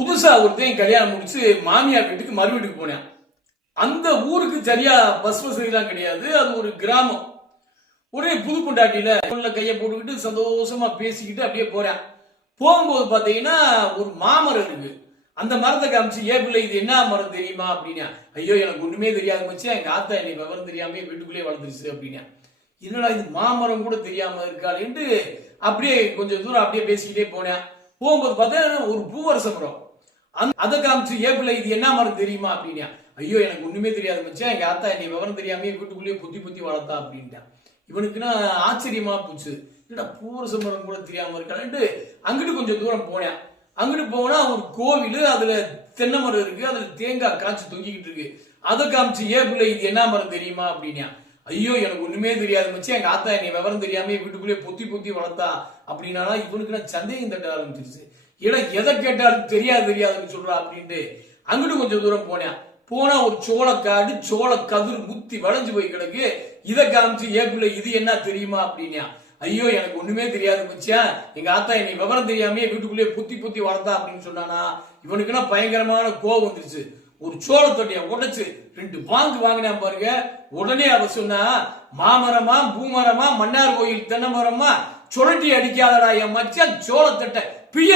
புதுசா ஒருத்தையும் கல்யாணம் முடிச்சு மாமியார் வீட்டுக்கு மறு வீட்டுக்கு போனேன். அந்த ஊருக்கு சரியா பஸ் வசதிலாம் கிடையாது. அது ஒரு கிராமம். ஒரே புது கொண்டாட்டியில உள்ள கையை போட்டுக்கிட்டு சந்தோஷமா பேசிக்கிட்டு அப்படியே போறேன். போகும்போது பாத்தீங்கன்னா ஒரு மாமரம் இருக்கு. அந்த மரத்தை காமிச்சு ஏ பிள்ளை இது என்ன மரம் தெரியுமா? அப்படின்னா ஐயோ எனக்கு ஒண்ணுமே தெரியாது மச்சு எங்க ஆத்தா என்னை விவரம் தெரியாம வீட்டுக்குள்ளே வளர்ந்துருச்சு அப்படின்னா. என்னடா இது மாமரம் கூட தெரியாம இருக்காளேன்ட்டு அப்படியே கொஞ்சம் தூரம் அப்படியே பேசிக்கிட்டே போனேன். போகும்போது பார்த்தா ஒரு பூவரச மரம். அதை காமிச்சு ஏப்பிள்ள இது என்ன மரம் தெரியுமா? அப்படின்னா ஐயோ எனக்கு ஒண்ணுமே தெரியாது மச்சான். எங்க ஆத்தா என்னை விவரம் தெரியாம வீட்டுக்குள்ளேயே புத்தி புத்தி வளர்த்தா அப்படின்ட்டான். இவனுக்குன்னா ஆச்சரியமா போச்சு. என்னடா பூவரச மரம் கூட தெரியாம இருக்கான்ட்டு அங்கிட்டு கொஞ்சம் தூரம் போனேன். அங்கிட்டு போனா ஒரு கோவில் அதுல தென்னை மரம் இருக்கு. அதுல தேங்காய் காய்ச்சி தொங்கிக்கிட்டு இருக்கு. அதை காமிச்சு ஏ பிள்ளை இது என்ன மரம் தெரியுமா? அப்படின்னா ஐயோ எனக்கு ஒண்ணுமே தெரியாது மச்சான். எங்க ஆத்தா என்னை விவரம் தெரியாம வீட்டுக்குள்ளேயே பொத்தி பொத்தி வளர்த்தா அப்படின்னா இவனுக்கு நான் சந்தேகம் தட்ட ஆரம்பிச்சிருச்சு. ஏன்னா எதை கேட்டாலும் தெரியாது தெரியாதுன்னு சொல்றா அப்படின்ட்டு அங்கிட்டு கொஞ்சம் தூரம் போனேன் போனா ஒரு சோளக்காடு சோள கதிர் முத்தி வளைஞ்சு போய் கிடக்கு. இதை காமிச்சு ஏக்குள்ள இது என்ன தெரியுமா? அப்படின்னா. ஐயோ எனக்கு ஒண்ணுமே தெரியாது மச்சான். எங்க ஆத்தா என்னை விவரம் தெரியாமயே வீட்டுக்குள்ளேயே புத்தி புத்தி வளர்த்தா அப்படின்னு சொன்னானா. இவனுக்குன்னா பயங்கரமான கோவம் வந்துருச்சு. ஒரு சோள தொட்டியை உடைச்சு ரெண்டு பாங்கு வாங்கினான் பாருங்க. உடனே அவ சொன்னா மாமரமா பூமரமா மன்னார் கோயில் தென்னை மரமா? சுழட்டி அடிக்காதடா என் மச்சான். சோளத்தட்டை பிய